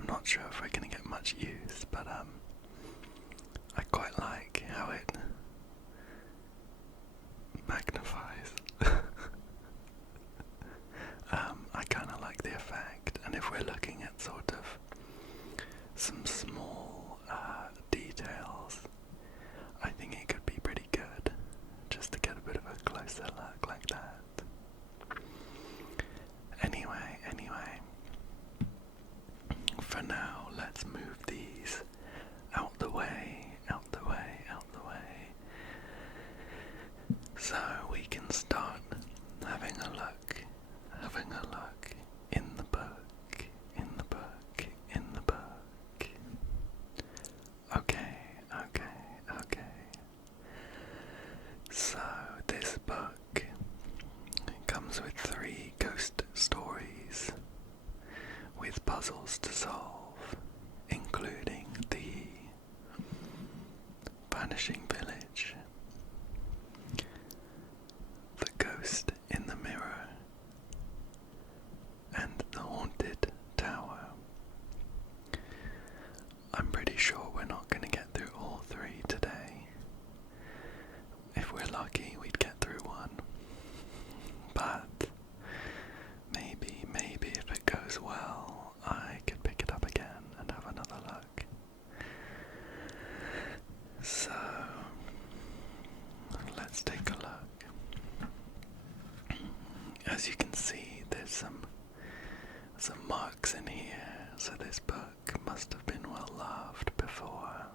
I'm not sure if we're going to get much use, but I quite like how it magnifies. I kind of like the effect, and if we're looking at sort of some small details, I think it could be pretty good just to get a bit of a closer look like that. Anyway, for now, let's move these out the way, so we can start having a look in the book. Okay. So this book comes with 3 ghost stories with puzzles to solve, including the Vanishing Village, the Ghost in the Mirror, and the Haunted Tower. I'm pretty sure we're not going to get through all 3 today. If we're lucky, we'd get through one. But maybe if it goes well, I could pick it up again and have another look. So, let's take a look. As you can see, there's some marks in here, so this book must have been well loved before.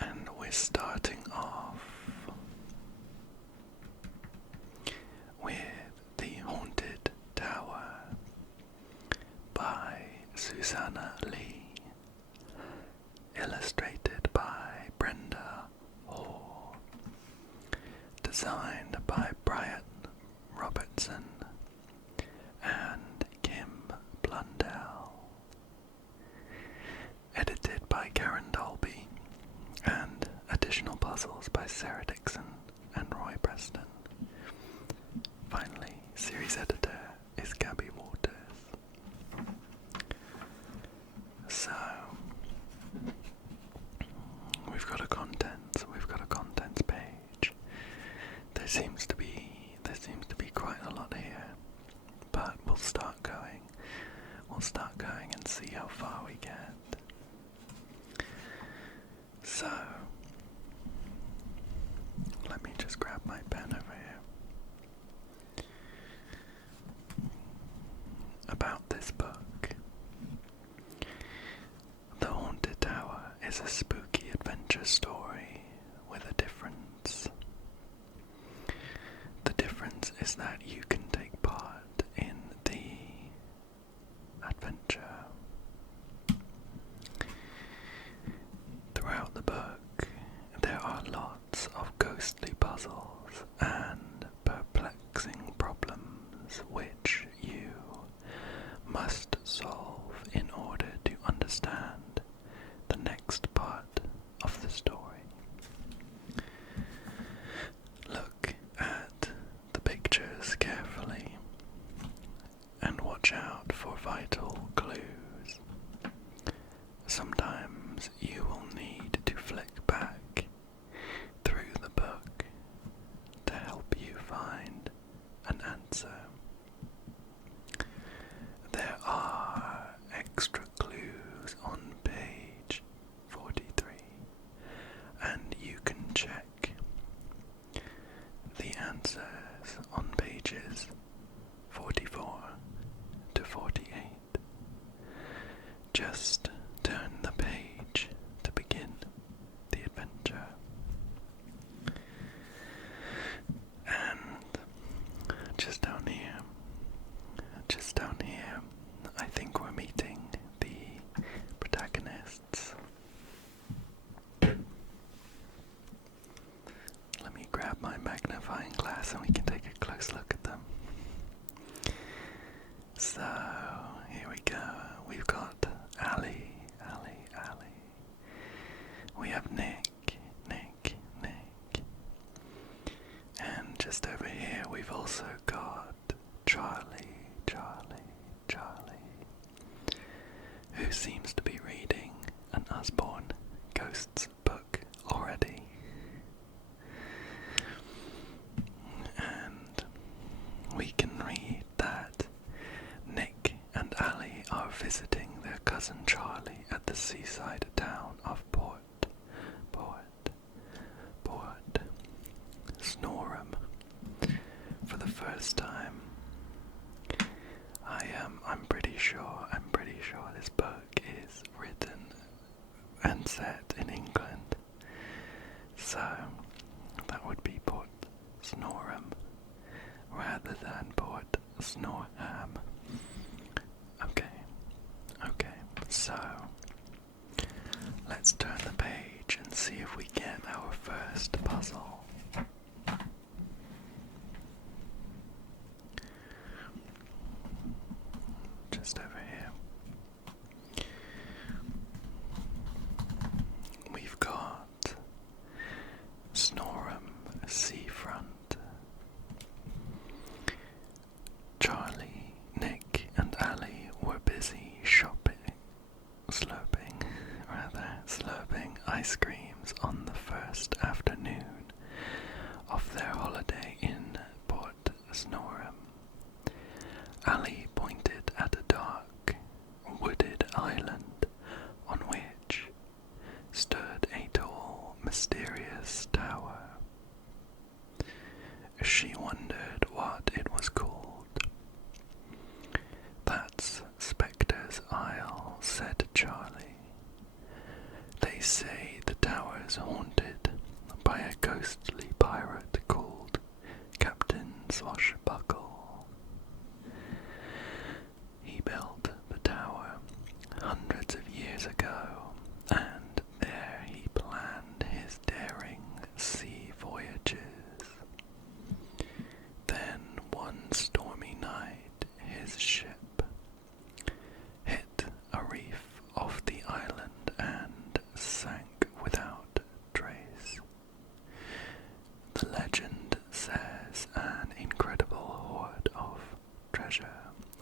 And we're starting off with The Haunted Tower by Susanna Lee, illustrated by Brenda Hall, designed by Brian Robertson and Kim Blundell, edited by Karen Dolby, and additional puzzles by Sarah Dixon and Roy Preston. Finally, series editor is Gabby Waters. So, we've got a contents page. There seems to be quite a lot here, but we'll start going and see how far we get. So, let me just grab my pen over here. About this book. The Haunted Tower is a spooky adventure story with a difference. The difference is that you can take part in the adventure. Throughout the book, there are lots of ghostly puzzles and perplexing problems which you must solve in order to understand the next part of the story. Look at the pictures carefully and watch out for vital clues. Sometimes you will need to flick back through the book to help you find an answer. There are extra clues on page 43, and you can check the answers on pages 44 to 48. Just turn the page to begin the adventure. And just down here, I think we're meeting the protagonists. Let me grab my magnifying glass and we can take a close look at them. So, here we go. We've got Ali, seems to be reading an Usborne Ghosts book already. And we can read that Nick and Ali are visiting their cousin Charlie at the seaside town of Port Snorham for the first time. I'm pretty sure this book is written and set in England. So that would be Port Snorham rather than Port Snorham. Okay, so let's turn the page and see if we get our first puzzle. Just over here. We've got Snorham seafront. Charlie, Nick and Ali were busy slurping ice creams on the first afternoon of their holiday in Port Snorham. Ali pointed at a dark, wooded island on which stood a tall, mysterious tower. She wondered what it was called. "That's Spectre's Isle," said Charlie. "They say the tower's haunted by a ghostly pirate called Captain Swashbuckle. He built the tower hundreds of years ago, and there he planned his daring sea voyages. Then one stormy night his ship hit a reef off the island and sank without trace. The legend says an incredible hoard of treasure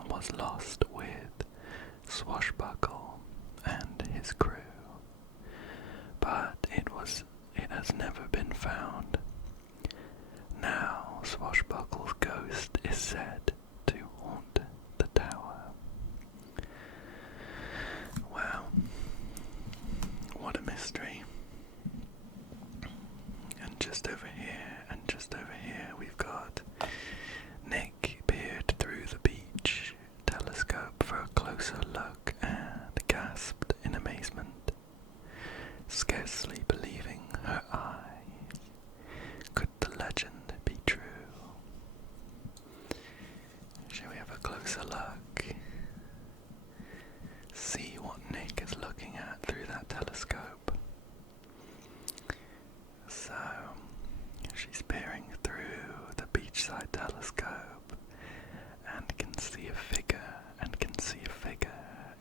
was lost with Swashbuckle and his crew, but it has never been found. Now Swashbuckle's ghost is said to haunt the tower." Wow, what a mystery. And just over here we've got Nick peered through the beach telescope for a closer look and gasped in amazement, scarcely believing her eyes. Could the legend be true? Shall we have a closer look? See what Nick is looking at through that telescope. So, she's peering through the beachside telescope and can see a figure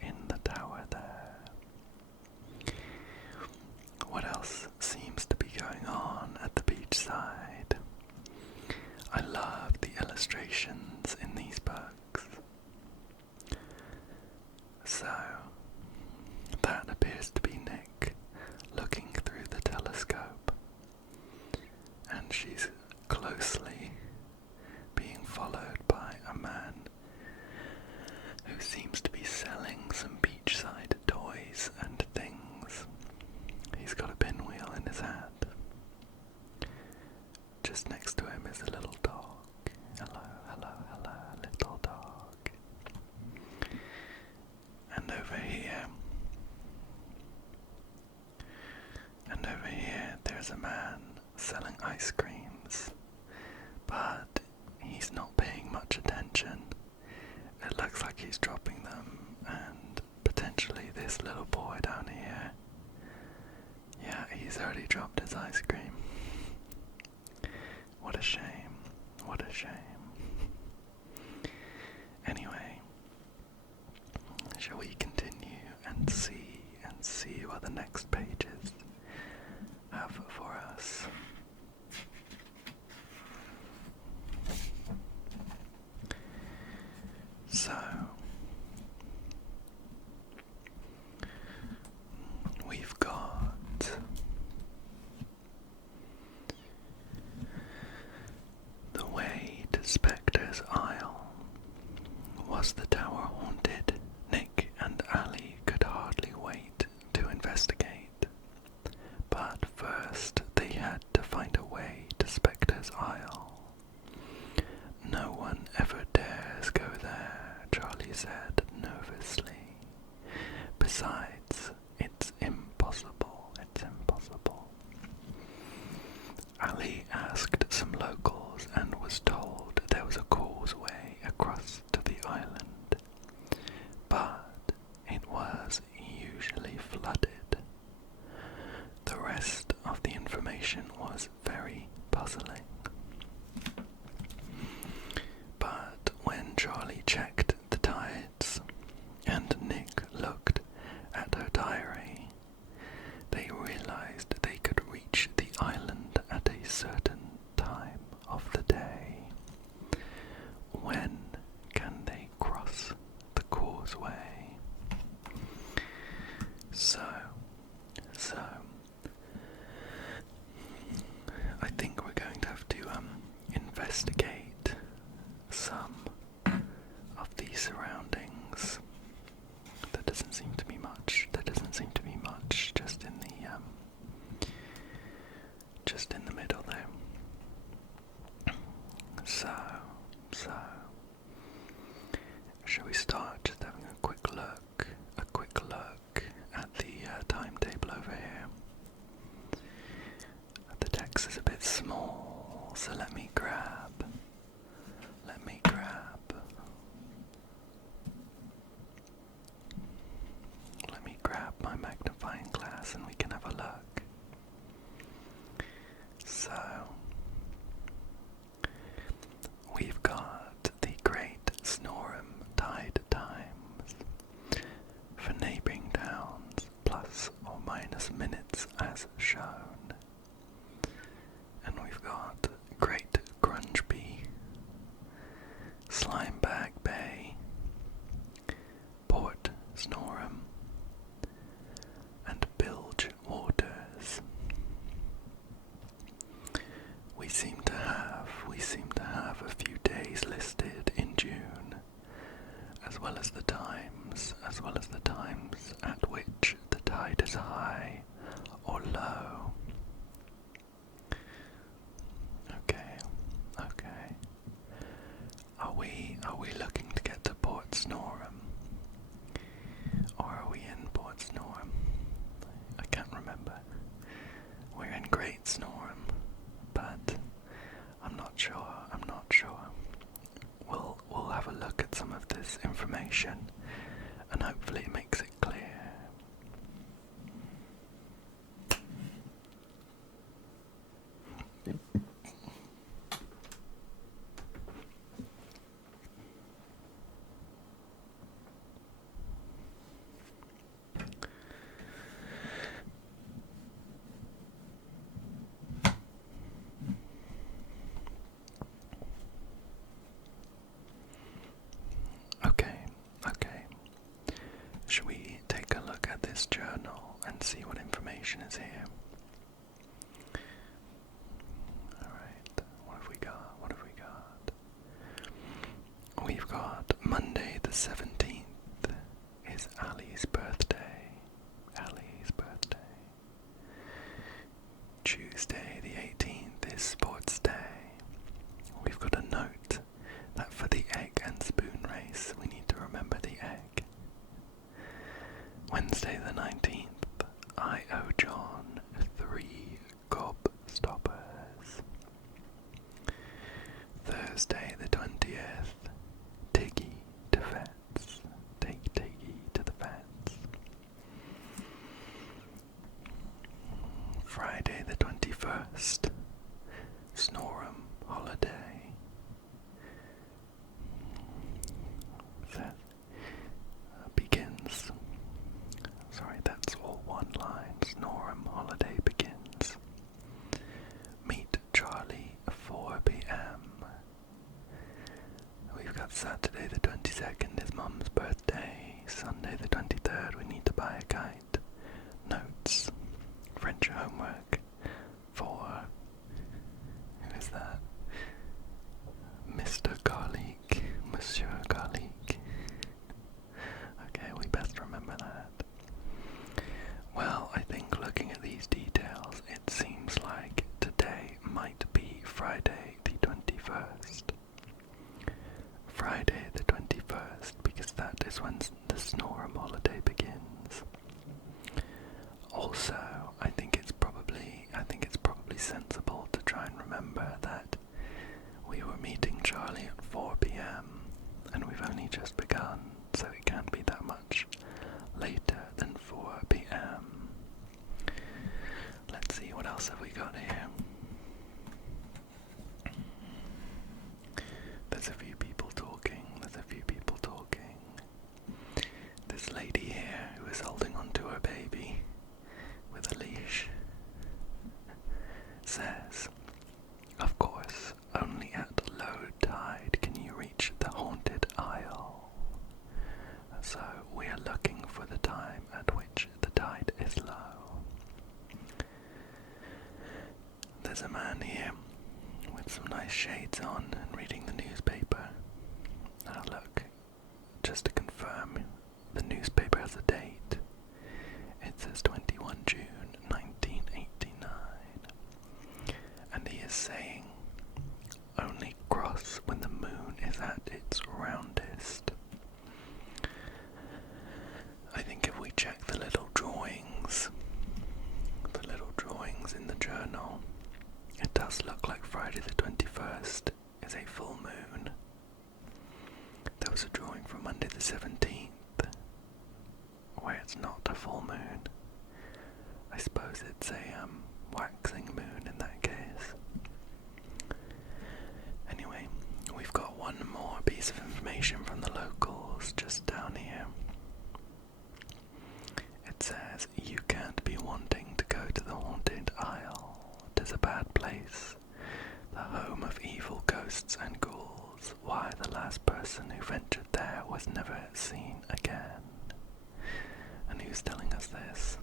in the tower there. What else seems to be going on at the beachside? I love the illustrations in these books. So, that appears to be Nick looking through the telescope, and she's closely being followed by a man who seems to be selling some beachside toys and things. He's got a pinwheel in his hand. Just next to him is a little dog. Hello, little dog. And over here there's a man selling ice creams, but he's not paying much attention. It looks like he's dropping them, and potentially this little boy down here, yeah, he's already dropped his ice cream. What a shame. Anyway, shall we continue and see what the next pages have for us? So, So, I think we're going to have to investigate some of the surroundings. There doesn't seem to be much. Just in the middle there. So, shall we start just having a quick look at the timetable over here? The text is a bit small, so let me grab my magnifying glass and we can have a look. So, we've got the Great Snorham Tide Times for neighbouring towns, plus or minus minutes as shown. And we've got Great Grungeby, Slimebag Bay, Port Snorham, and Bilge Waters. We seem to have a few days listed in June, as well as the times at which the tide is high or low. Okay. Are we looking to get to Port Snorham? Or are we in Port Snorham? I can't remember. We're in Great Snorham, but I'm not sure. We'll have a look at some of this information and hopefully it makes it clear. Okay. Should we take a look at this journal and see what information is here? Alright, what have we got? We've got Monday the 17th is Ali's birthday. Tuesday the 18th is Sports Day. We've got a note that for the egg and spoon race we need to remember the egg. Wednesday the 19th, I owe John 3 gob stoppers. Thursday the 20th, Tiggy to vets. Take Tiggy to the vets. Friday the 21st, Snorham holiday. That begins. Sorry, that's all one line. Snorham holiday begins. Meet Charlie 4 p.m. We've got Saturday the 22nd is Mum's birthday. Sunday the 23rd we need to buy a kite. Notes. French homework for, who is that? Mr. Garlic, Monsieur Garlic. Okay, we best remember that. Well, I think looking at these details, it seems like today might be Friday the 21st. Friday the 21st, because that is when the Snorham holiday begins. Also, I think it's probably sensible to try and remember that we were meeting Charlie at 4 p.m. and we've only just begun, so it can't be that much later than 4 p.m. Let's see, what else have we got here? There's a few people talking. This lady shades on and reading the newspaper. Now look, just to confirm, the newspaper has a date. It says 21 June 1989. And he is saying, only cross when the moon is at its roundest. I think if we check the little drawings in the journal, it does look like Friday the 21st is a full moon. There was a drawing from Monday the 17th where it's not a full moon. I suppose it's a waxing moon in that case. Anyway, we've got one more piece of information from the locals just down here. It says, you can't be wanting to go to the haunted isle. It is a bad place, the home of evil ghosts and ghouls. Why, the last person who ventured there was never seen again. And who's telling us this?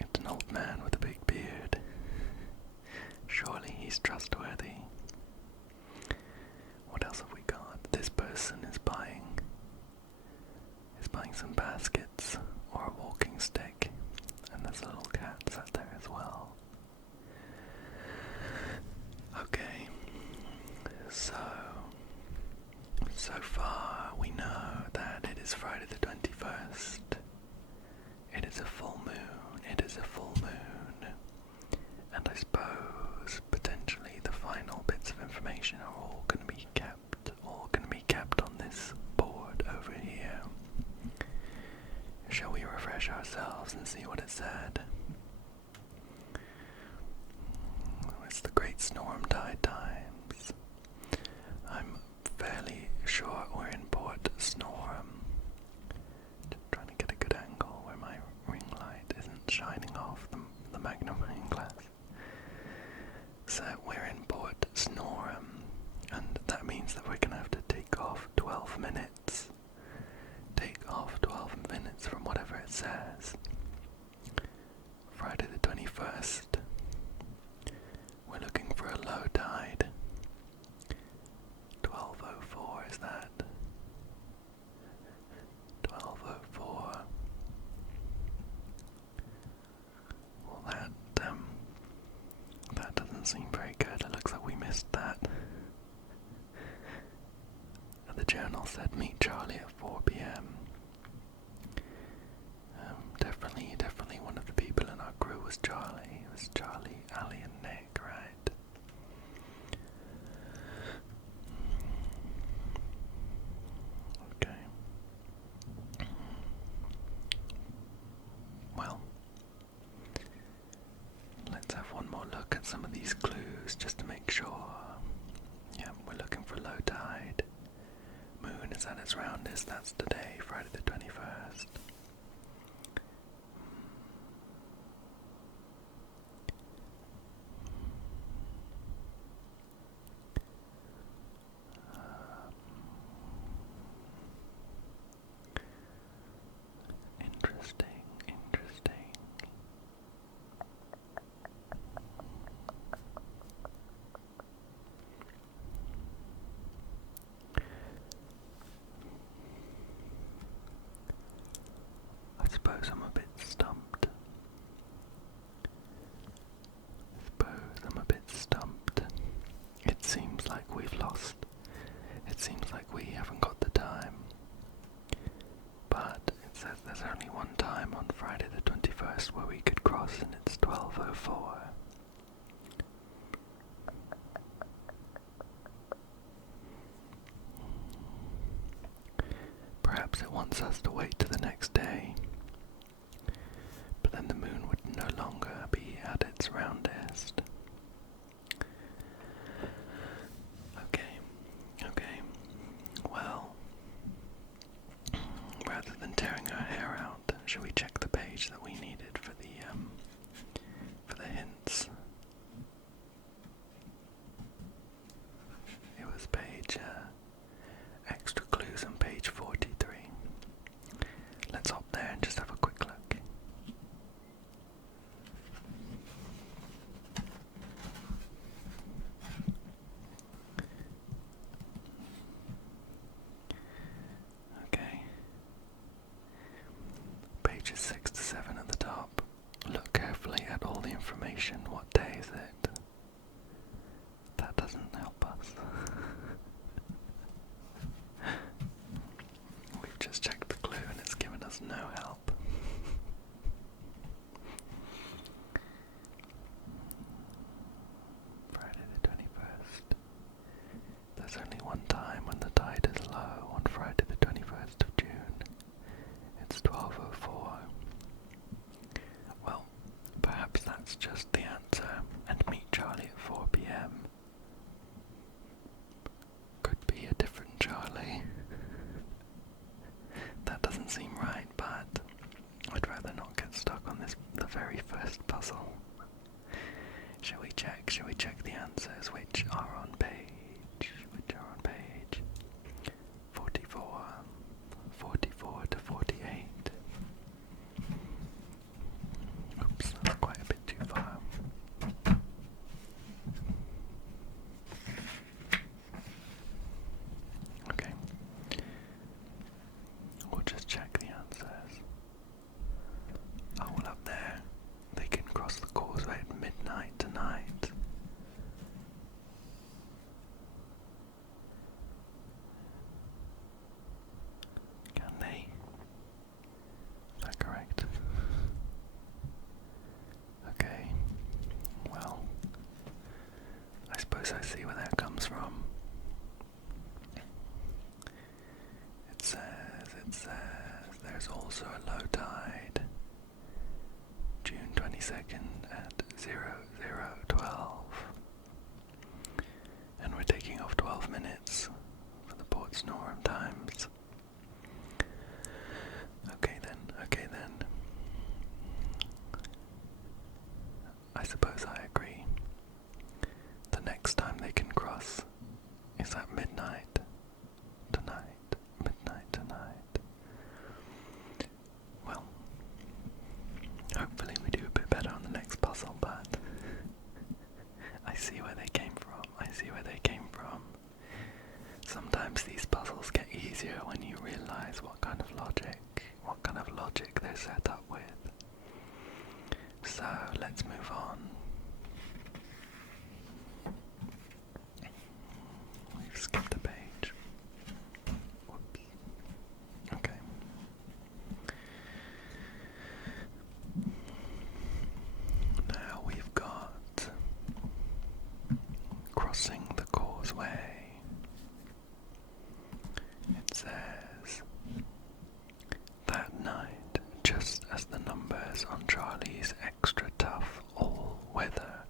It's an old man with a big beard. Surely he's trustworthy. What else have we got? This person is buying some baskets or a walking stick, and there's a little cat sat there as well. Okay, so far we know that it is Friday the 21st. It is a full moon. And I suppose potentially the final bits of information are all going to be kept on this board over here. Shall we refresh ourselves and see what it said? It's the Great Storm Tide Times. I'm fairly sure we're in Port Snorum. Just trying to get a good angle where my ring light isn't shining off the magnifying glass. So we're in Port Snorum, and that means that we're going to have to take off 12 minutes. Take off 12 minutes from whatever it says. Friday the 21st. We're looking for a low tide. 12:04 is that? 12:04. Well, that doesn't seem very good. It looks like we missed that. The journal said meet Charlie at 4 p.m. Definitely one of the people in our crew was Charlie. It was Charlie, Ali, and Nick, right? Okay. Well, let's have one more look at some of these clues just to make sure. Yeah, we're looking for low tide. Moon is at its roundest. That's today, Friday the 21st. Interesting. I suppose I'm a bit stumped. It seems like we've lost. It seems like we haven't got the time. But it says there's only one time on Friday the 21st where we could cross, and it's 12:04. Perhaps it wants us to wait to the next day, but then the moon would no longer be at its roundest. Okay, well, rather than tearing our hair out, shall we check the page that we needed for the hints? It was page extra clues on page 43. Let's hop there and just have a quick look. no help. Friday the 21st. There's only one time when the tide is low on Friday the 21st of June. It's 12:04. Well, perhaps that's just the answer, and meet Charlie at 4 p.m. Could be a different Charlie. That doesn't seem right, but I'd rather not get stuck on the very first puzzle. Shall we check the answers which are on page 44 to 48. Oops, that's quite a bit too far. Okay. We'll just check the answers. Oh, well, up there, they can cross the causeway at midnight tonight. Can they? Is that correct? Okay. Well, I suppose I see where that comes from. It says there's also a low tide, June 22nd at 00:12, and we're taking off 12 minutes for the Port Snorum times. Okay then. I suppose I agree. The next time they can cross is at midnight tonight. Well, hopefully we do a bit better on the next puzzle, but I see where they came from. Sometimes these puzzles get easier when you realize what kind of logic they're set up with. So let's move on. We've skipped a page. Whoops. Okay. Now we've got crossing the causeway. It says, that night, just as the numbers on Charlie's extra tough all-weather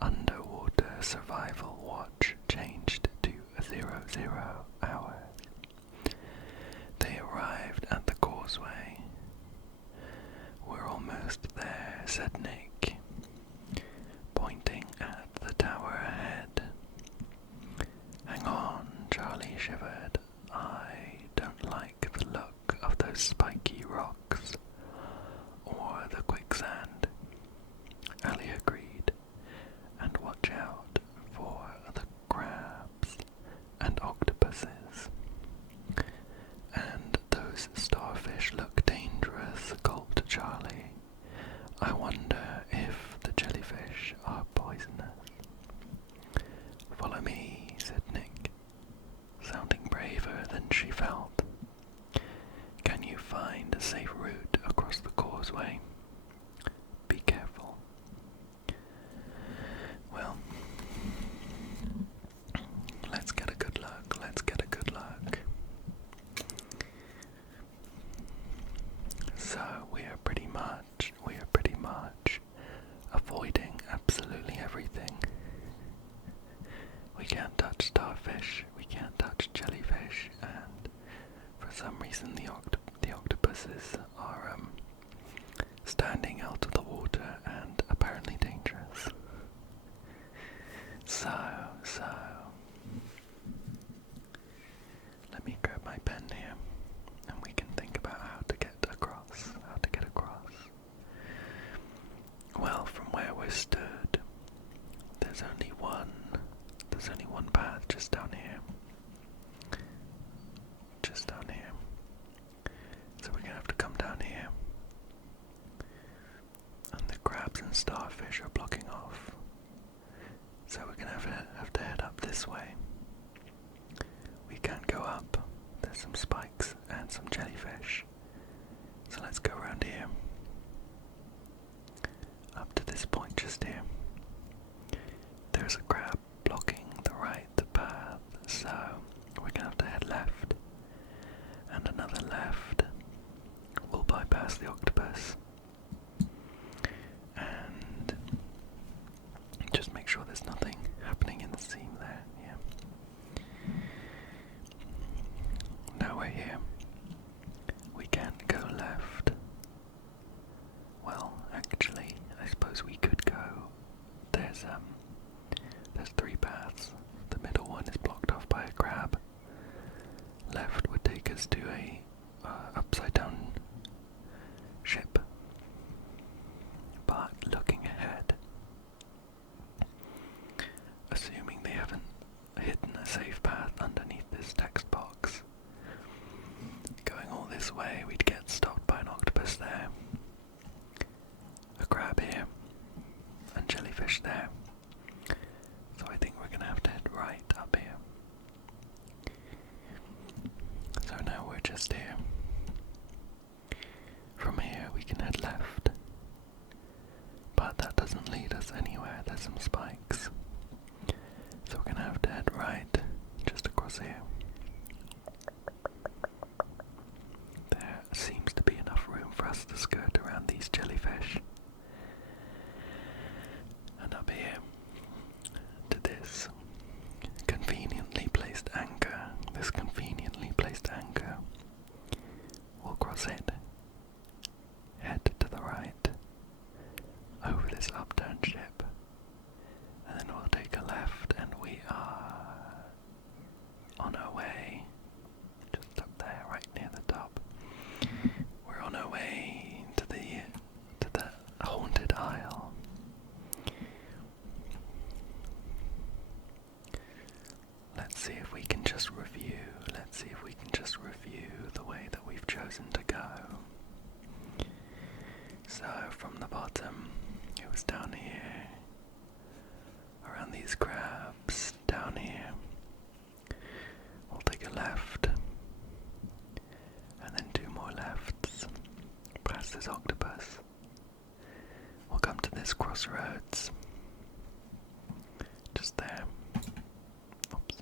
underwater survival watch changed to 00 hours, they arrived at the causeway. We're almost there, said Nick, pointing at the tower ahead. Hang on, Charlie shivered. I don't like the look of those spiky rocks or the quicksand. Ali agreed. And watch out for the crabs and octopuses. And those starfish look dangerous, gulped Charlie. I wonder if the jellyfish are poisonous. Follow me, said Nick, sounding braver than she felt. Can you find a safe route across the causeway? Be careful. Well, let's get a good look. So we are pretty much avoiding absolutely everything. We can't touch starfish, we can't touch jellyfish, and for some reason the octopuses are standing out of the water and apparently dangerous. So let me grab my pen here and we can think about how to get across. Well, from where we're stood, there's only one path just down here. So we're gonna have to come down here. And the crabs and starfish are blocking off. So we're gonna have to head up this way. We can't go up. There's some spikes and some jellyfish. So let's go around here. Up to this point just here. There's a crab blocking the right path, so we're gonna have to head left. And another left. We'll bypass the octopus. And just make sure there's nothing happening in the seam there. Yeah. Now we're here. We can't go left. Well, actually, I suppose we could go. There's 3 paths. The middle one is blocked off by a crab. Left would take us to a upside down ship. But looking ahead, assuming they haven't hidden a safe path underneath this text box, going all this way we'd get stopped by an octopus there, a crab here, and jellyfish there. So I think we're going to have to head right up here. So now we're just here. From here we can head left, but that doesn't lead us anywhere. There's some spikes. So we're going to have to head right, just across here. There seems to be enough room for us to skirt around these jellyfish. And up here, to this conveniently placed anchor. This conveniently placed anchor. We'll cross it, head to the right, over this upturned ship, and then we'll take a left and we are on our way, just up there, right near the top. We're on our way to the haunted isle. Let's see if we can just review. The way that we've chosen to go. So from the bottom, it was down here, around these crabs, down here. We'll take a left, and then 2 more lefts, past this octopus. We'll come to this crossroads, just there. Oops.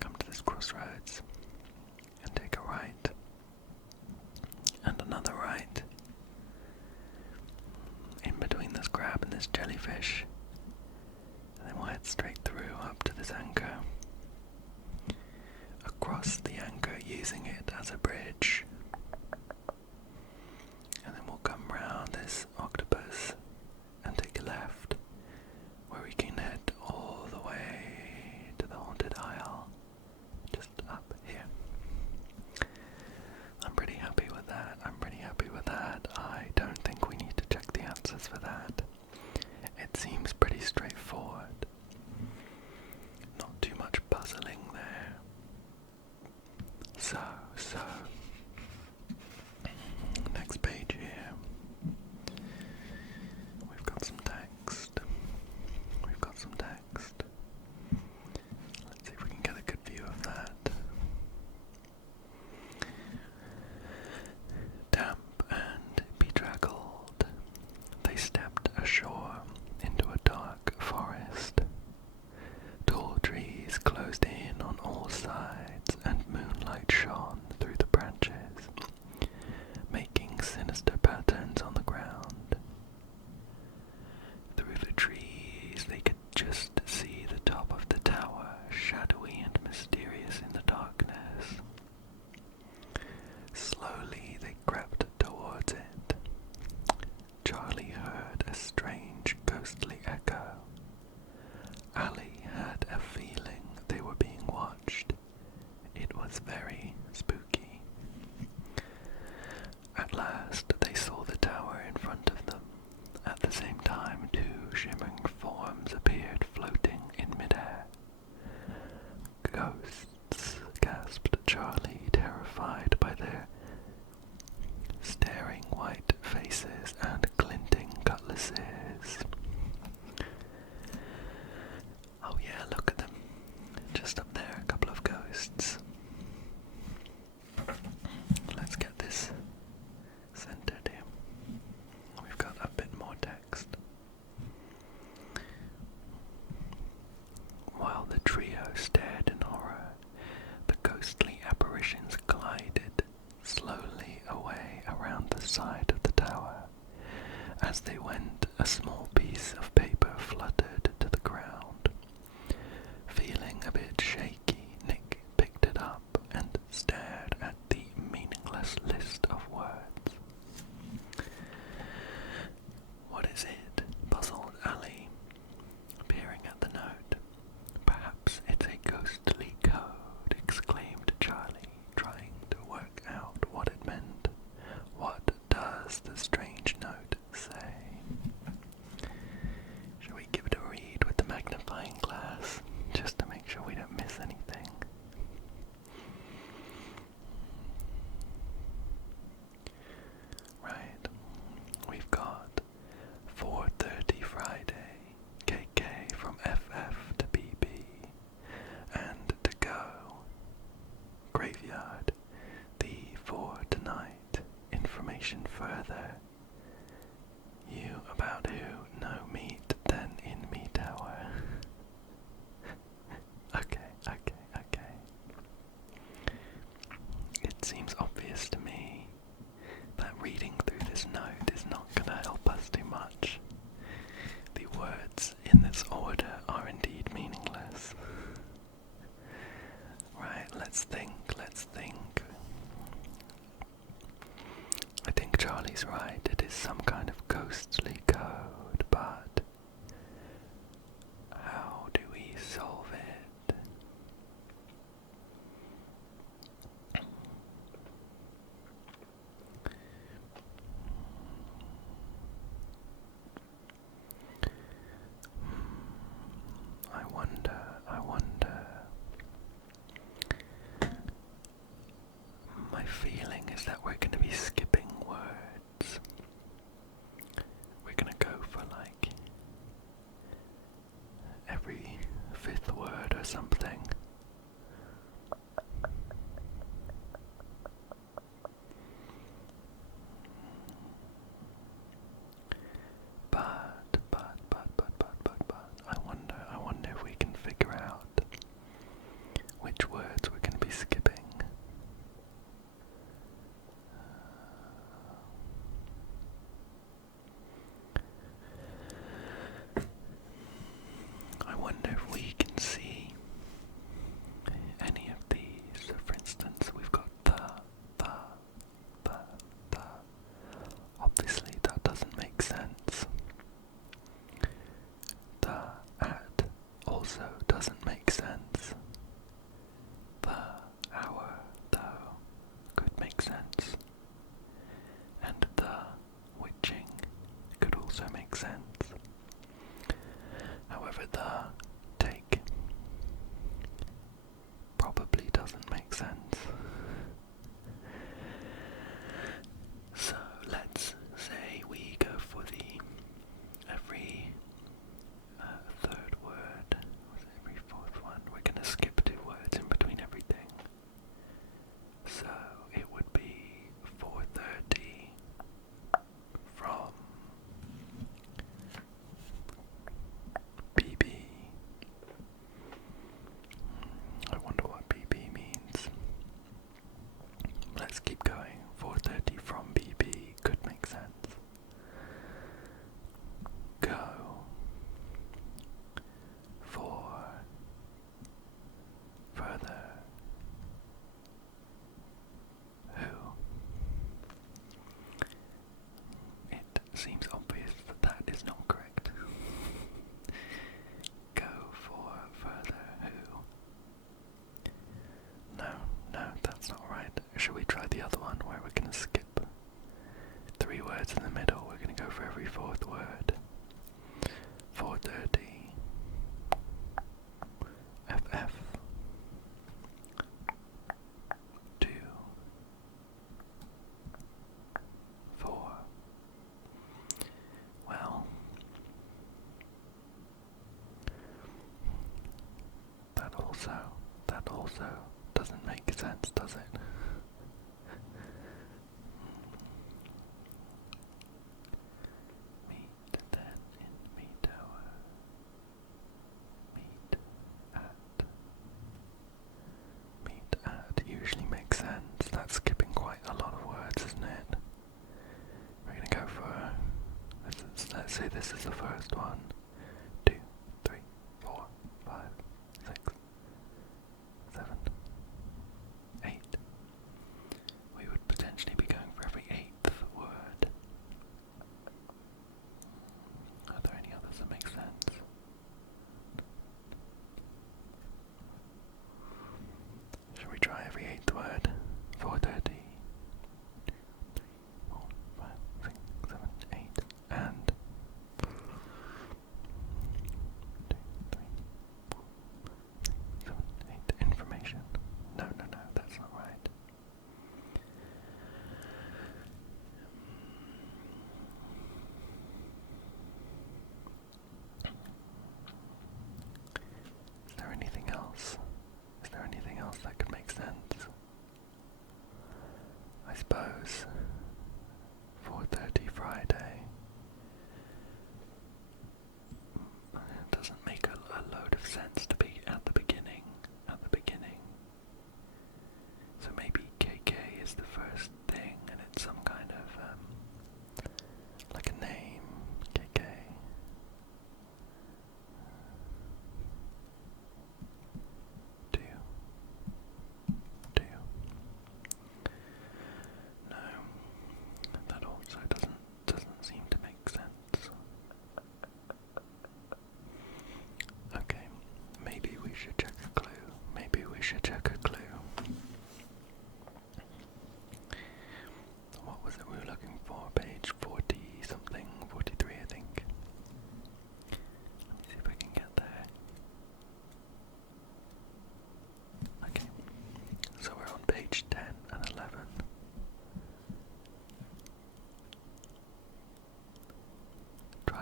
Come to this crossroads, and take a right, and another right, in between this crab and this jellyfish, and then we'll head straight through up to this anchor, across the anchor using it as a bridge, and then we'll come round this octopus and take a left, where we can head all the way to the haunted isle, just up here. I'm pretty happy with that. I don't think we need to check the answers for that. It seems pretty straightforward. Not too much puzzling there. So, next page here. We've got some text. Let's see if we can get a good view of that. Damp and bedraggled, they stepped ashore into a dark forest. Tall trees closed in on all sides, and moonlight shone through the branches, making sinister patterns on the ground. Through the trees they could just see the top of the tower, shadowy and mysterious in the darkness. Slowly they crept towards it. Charlie heard a strange ghostly echo. Ali had a feeling they were being watched. It was very spooky. At last they saw the tower in front of them. At the same time, 2 shimmering forms appeared floating in midair. Ghosts, gasped Charlie, terrified by their staring white faces and glinting cutlasses. Oh yeah, look at them. Just up there, a couple of ghosts. Let's get this they went, a small piece of paper fluttered to the ground. Feeling a bit shaky, Nick picked it up and stared at the meaningless list of words. "What is it?" puzzled Ali, peering at the note. "Perhaps it's a ghostly code," exclaimed Charlie, trying to work out what it meant. "What does the strange note say?" Shall we give it a read with the magnifying glass, just to make sure we don't miss anything? Right, we've got 4:30 Friday, KK from FF to BB, and to go, graveyard, the 4 tonight, information further, you about who, no meet, then in me tower. Okay. It seems obvious to me that reading through this note is not going to help us too much. The words in this order are indeed meaningless. Right, let's think. I think Charlie's right, it is some kind of ghostly code, but how do we solve it? I wonder. My feeling is that we're going to be skipping words. We're going to go for like every 5th word or something. But I wonder if we can figure out which words we're going to be skipping. I wonder if we can see any of these. So for instance, we've got the. Obviously that doesn't make sense. The at also doesn't make sense. The hour, though, could make sense. And the witching could also make sense. However, the take probably doesn't make sense. So let's say we go for the every 3rd word, every 4th one. We're going to skip 2 words in between everything. So it would be 4:30 from BB. I wonder what BB means. Let's keep going. 4:30 from BB could make sense. Go for further. Who? It seems obvious that that is not correct. Go for further. Who? No, that's not right. Should we try the other one where we're going to skip 3 words in the middle? We're going to go for every 4th word. 4:30. FF. 2. 4. Well, that also doesn't make sense, does it? Meet then in me tower. Meet at usually makes sense. That's skipping quite a lot of words, isn't it? We're gonna go for this is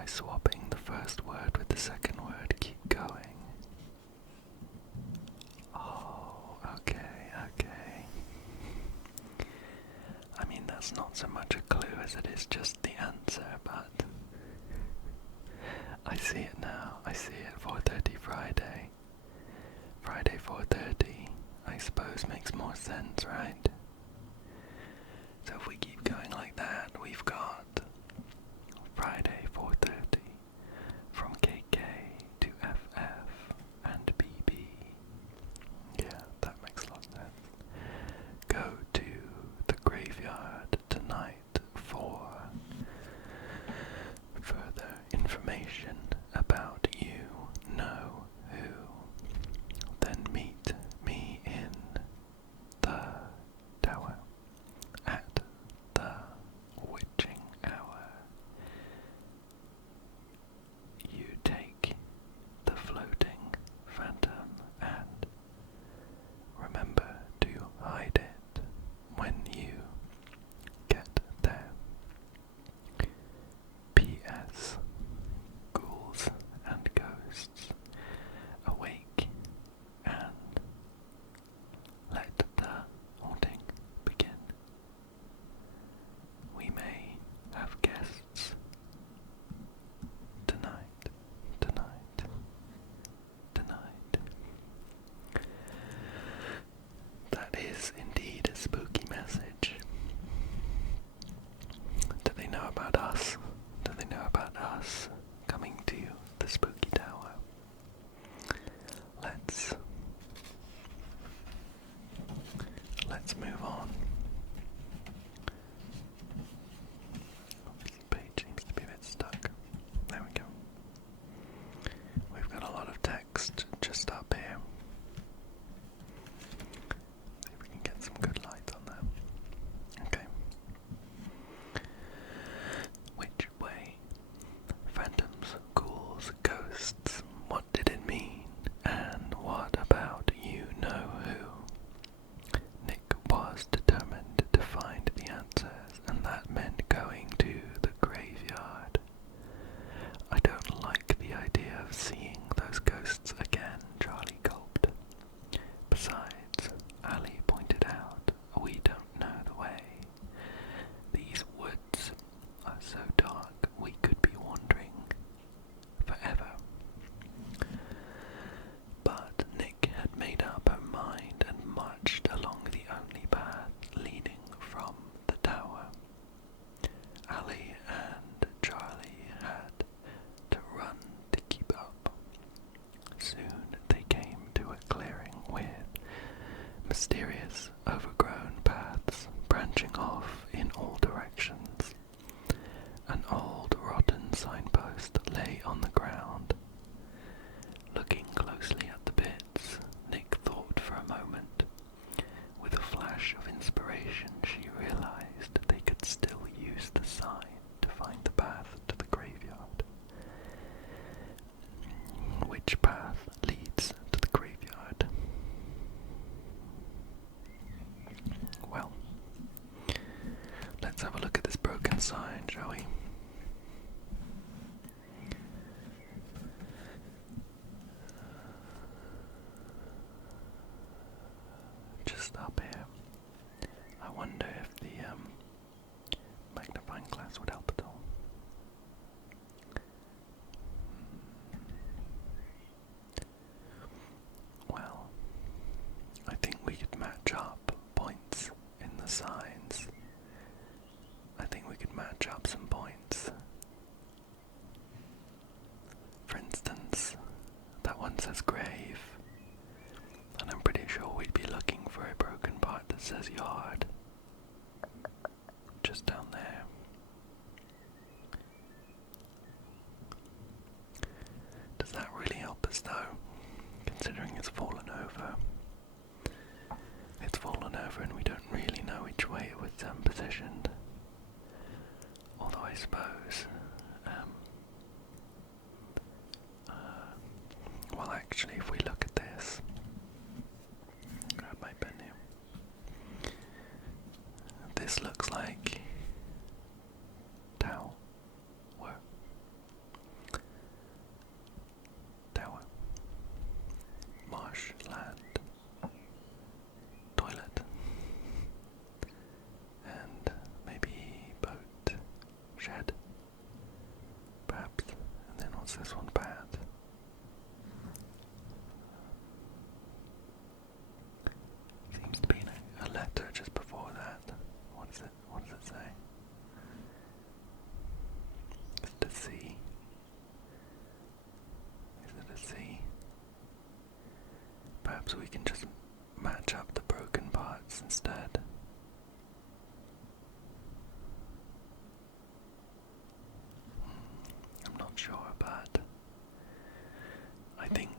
by swapping the first word with the second word. Keep going. Oh, okay. I mean, that's not so much a clue as it is just the answer, but I see it now. I see it. 4:30 Friday. Friday 4:30, I suppose, makes more sense, right? So if we keep going like that, we've got Friday 4:30 from KK to FF and BB. Yeah, that makes a lot of sense. Go to the graveyard tonight for further information about you know who. Then meet me in the tower at the witching hour. You take the floating phantom and remember to hide it when you get there. P.S. Ghouls and ghosts, awake and let the haunting begin. We may have guests tonight. That is indeed a spooky message. Do they know about us? Do they know about us coming to the spooky tower? Let's move on. This page seems to be a bit stuck. There we go. We've got a lot of text just up here. See if we can get some good light on that. Okay. Which way? Phantoms, ghouls, ghosts. What did it mean? And what about you know who? Nick was determined to find the answers, and that meant going to the graveyard. I don't like the idea of seeing those ghosts again, Charlie gulped. Besides, Ali pointed out, we don't know the way. These woods are so dark we could be wandering forever. But Nick had made up her mind and marched along the only path leading from the tower. Ali and Charlie had to run to keep up. Soon they came to a clearing with mysterious, overgrown paths branching off in all directions. An old rotten signpost lay on the ground. Looking closely at the bits, Nick thought for a moment. With a flash of inspiration, she realized they could still use the sign to find the path to the graveyard. Which path leads to the graveyard? Well, let's have a look at this broken sign, shall we? Just up here. I wonder if the magnifying glass would help at all. Well, I think we could match up points in the signs. I think we could match up some points. For instance, that one says grave, and I'm pretty sure we'd be looking for a broken part that says yard. Just down there. Does that really help us though, considering it's fallen over? It's fallen over and we don't really know which way it was positioned. Although I suppose, well actually if we look at this, grab my pen here. This looks like tower. it a C? Is it a C? Perhaps we can just match up the broken parts instead. I'm not sure, but I think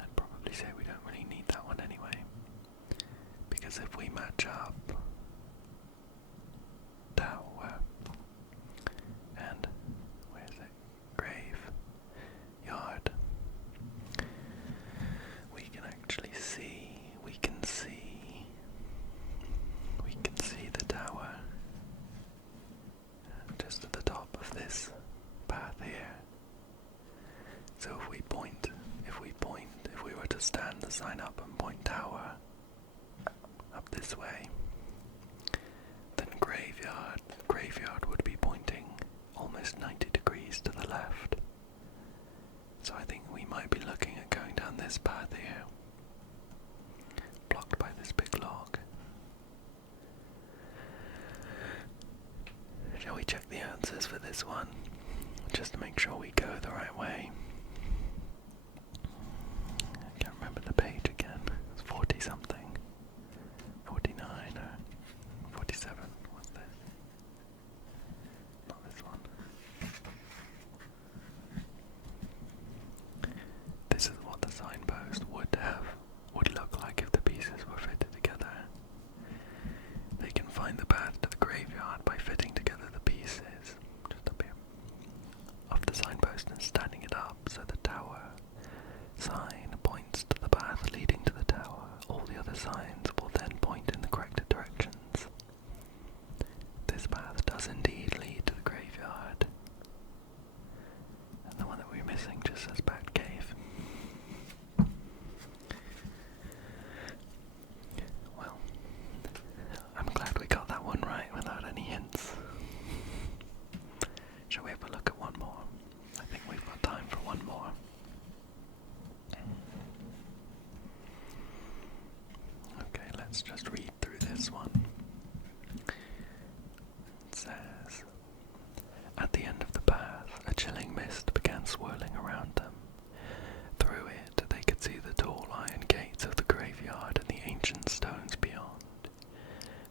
I'd probably say we don't really need that one anyway. Because if we match up tower and where is it? Graveyard, we can actually see, we can see the tower just at the top of this path here. So if we were to stand the sign up and point tower up this way, then graveyard would be pointing almost 90 degrees to the left. So I think we might be looking at going down this path here, blocked by this big log. Shall we check the answers for this one, just to make sure we go the right way? I can't remember the page again. It's 40 something. 49 or 47. What's this? Not this one. This is what the signpost would look like if the pieces were fitted together. They can find the path to the graveyard by fitting together the pieces, just up here, of the signpost and standing it up so the tower sign points to the path leading to the tower. All the other signs will then point in the correct directions. This path does indeed lead to the graveyard. And the one that we're missing just says Bat Cave. Well, I'm glad we got that one right without any hints. Shall we have a look at one more? I think we've got time for one more. Okay, let's just read through this one. It says, at the end of the path, a chilling mist began swirling around them. Through it, they could see the tall iron gates of the graveyard and the ancient stones beyond.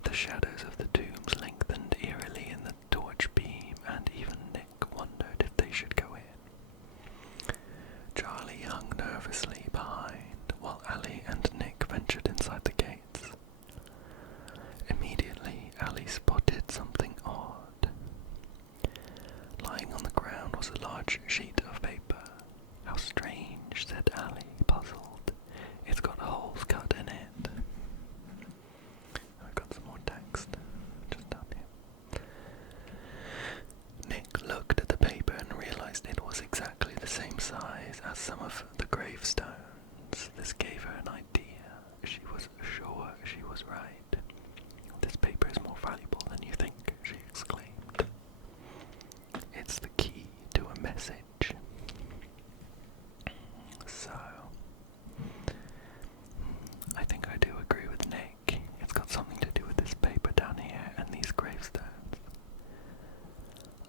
The shadows of the tombs lengthened eerily in the torch beam, and even Nick wondered if they should go in. Charlie hung nervously behind, while Ali and Nick ventured inside the gates. Immediately, Ali spotted something odd. Lying on the ground was a large sheet of paper. How strange, said Ali, puzzled. It's got holes cut in it. I've got some more text just down here. Nick looked at the paper and realized it was exactly the same size as some of the gravestones. This gave her an idea. She was sure she was right. This paper is more valuable than you think, she exclaimed. It's the key to a message. So, I think I do agree with Nick. It's got something to do with this paper down here and these gravestones.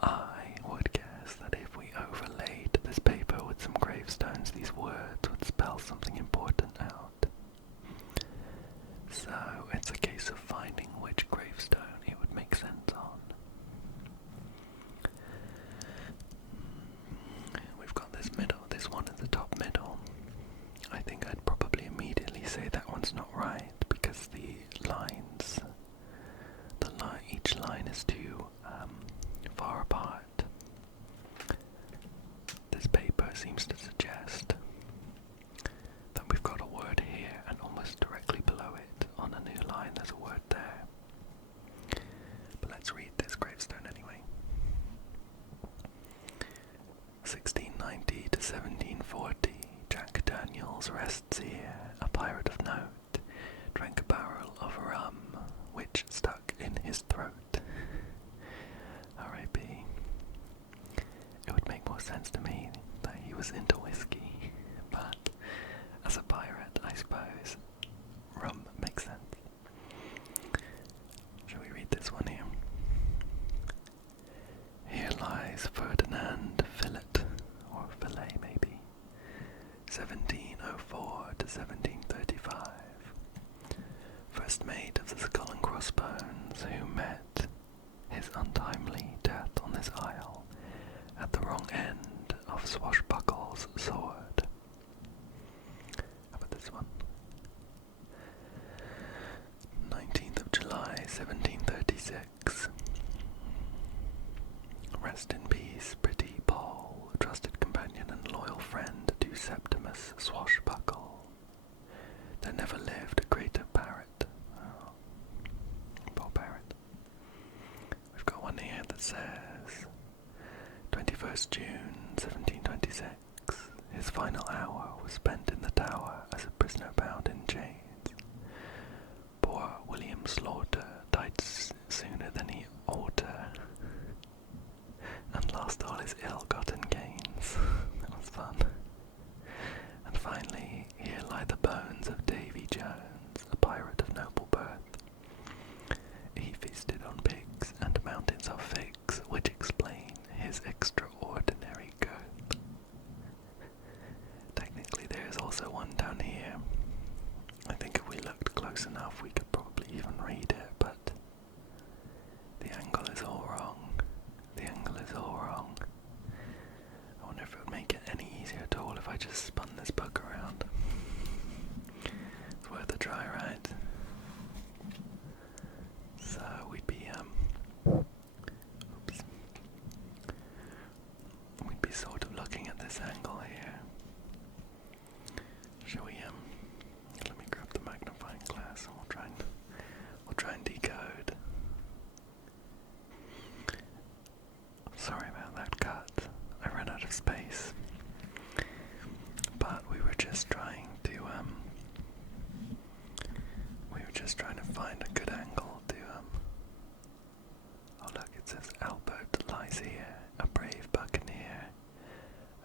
I would guess that if we overlaid this paper with some gravestones, these words would spell something important out. So, it's a case of finding which gravestone it would make sense on. We've got this one at the top middle. I think I'd probably immediately say that one's not right, because the lines, each line is too far apart. This paper seems to suggest that we've got a word here, and almost directly below it, on a new line, there's a word there. But let's read this gravestone anyway. 1690 to 1740, Jack Daniels rests here, a pirate of note, drank a barrel of rum, which stuck in his throat. R.I.P. It would make more sense to me that he was into whiskey, but as a pirate, I suppose rum makes sense. Shall we read this one here? Here lies Ferdinand untimely death on this isle at the wrong end of Swashbuckle's sword. How about this one? 19th of July, 1736. Rest in peace, pretty Paul, trusted companion and loyal friend to Septimus Swashbuckle. There never lived a greater parrot. Oh, poor parrot. We've got one here that says 21st June 1726. His final hour was spent in the Tower as a prisoner bound in chains. Poor William Slaughter died sooner than he ought to, and lost all his ill-gotten gains. That was fun. And finally, here lie the bones of Davy Jones, a pirate of noble birth. He feasted on pigs and mountains of figs, which explain his extraordinary girth. Technically, there is also one down here. I think if we looked close enough, we could probably even read it, but the angle is all wrong. The angle is all wrong. I wonder if it would make it any easier at all if I just spun this book around. It's worth a try, right? So we'd be we'd be sort of looking at this angle here. Shall we let me grab the magnifying glass and we'll try and decode. Sorry about that cut. I ran out of space. But we were just trying to find a good angle to oh look, it says Albert lies here, a brave buccaneer.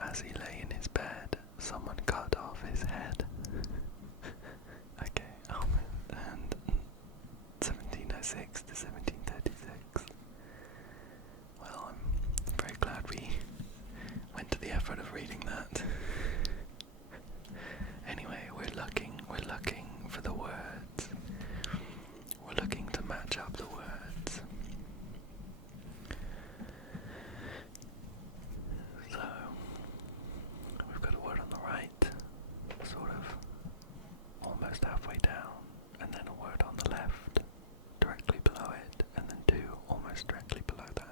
As he lay in his bed, someone cut off his head. Okay, and 1706 to 1736. Well, I'm very glad we went to the effort of reading that. Anyway, we're looking for the words. We're looking to match up the words. So, we've got a word on the right, sort of almost halfway down, and then a word on the left, directly below it, and then two almost directly below that.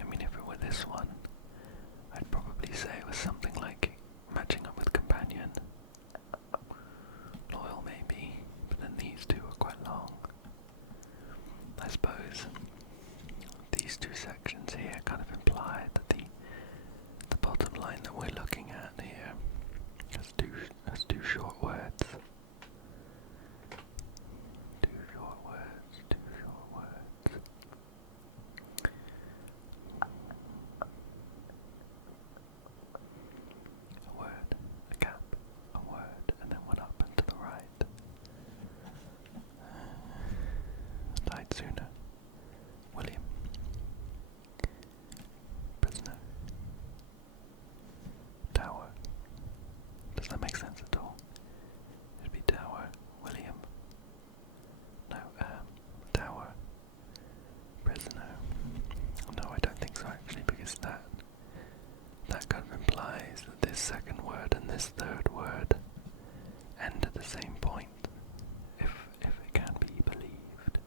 I mean, if it were this one, I'd probably say it was something like matching up with companion. Loyal maybe, but then these two are quite long. I suppose these two sections here kind of imply that the bottom line that we're looking at here has two short words. Two short words. A word, a gap, a word, and then one up and to the right. Died sooner. William. Prisoner. Tower. Does that make sense at all? It'd be Tower. William. No, Tower. Prisoner. No, I don't think so actually, because that kind of implies that this second word and this third word end at the same point, if it can be believed.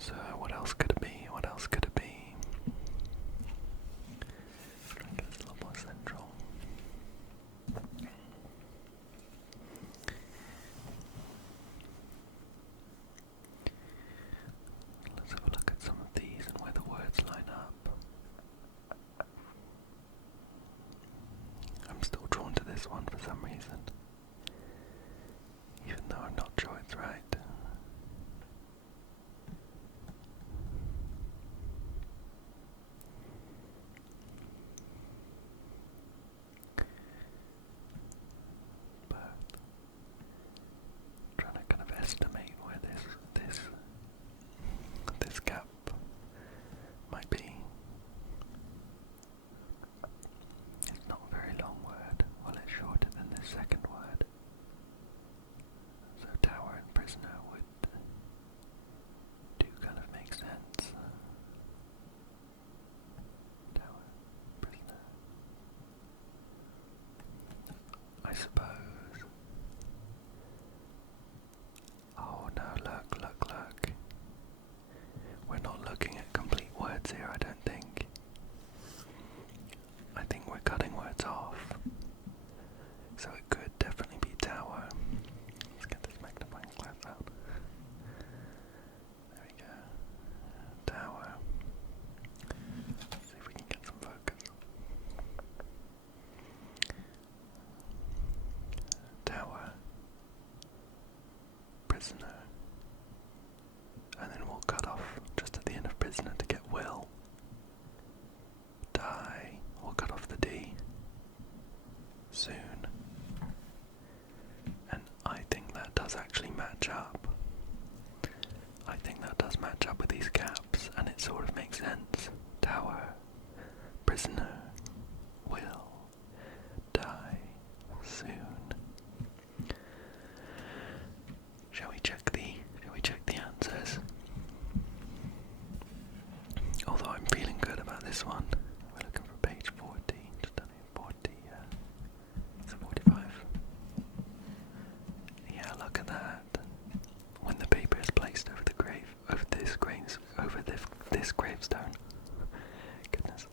So what else could it be? Try and get this a little more central. Let's have a look at some of these and where the words line up. I'm still drawn to this one for some reason, even though I'm not sure it's right. prisoner. And then we'll cut off just at the end of prisoner to get will. Die. We'll cut off the D. Soon. And I think that does actually match up. I think that does match up with these caps, and it sort of makes sense. Tower. Prisoner. Will. Die. Soon. Shall we check the answers? Although I'm feeling good about this one. We're looking for page 40. Just done it. 40, it's 45. Yeah, look at that. When the paper is placed over the grave, over this gravestone. Goodness.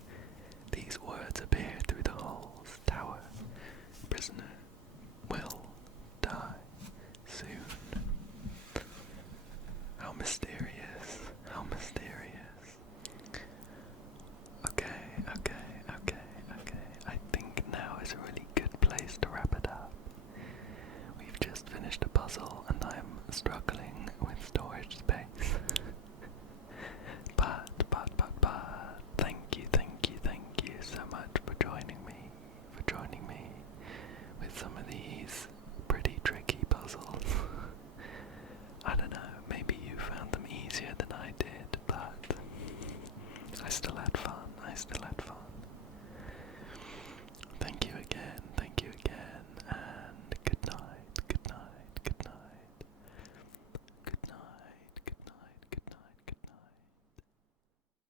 These words appear through the holes. Tower, prisoner,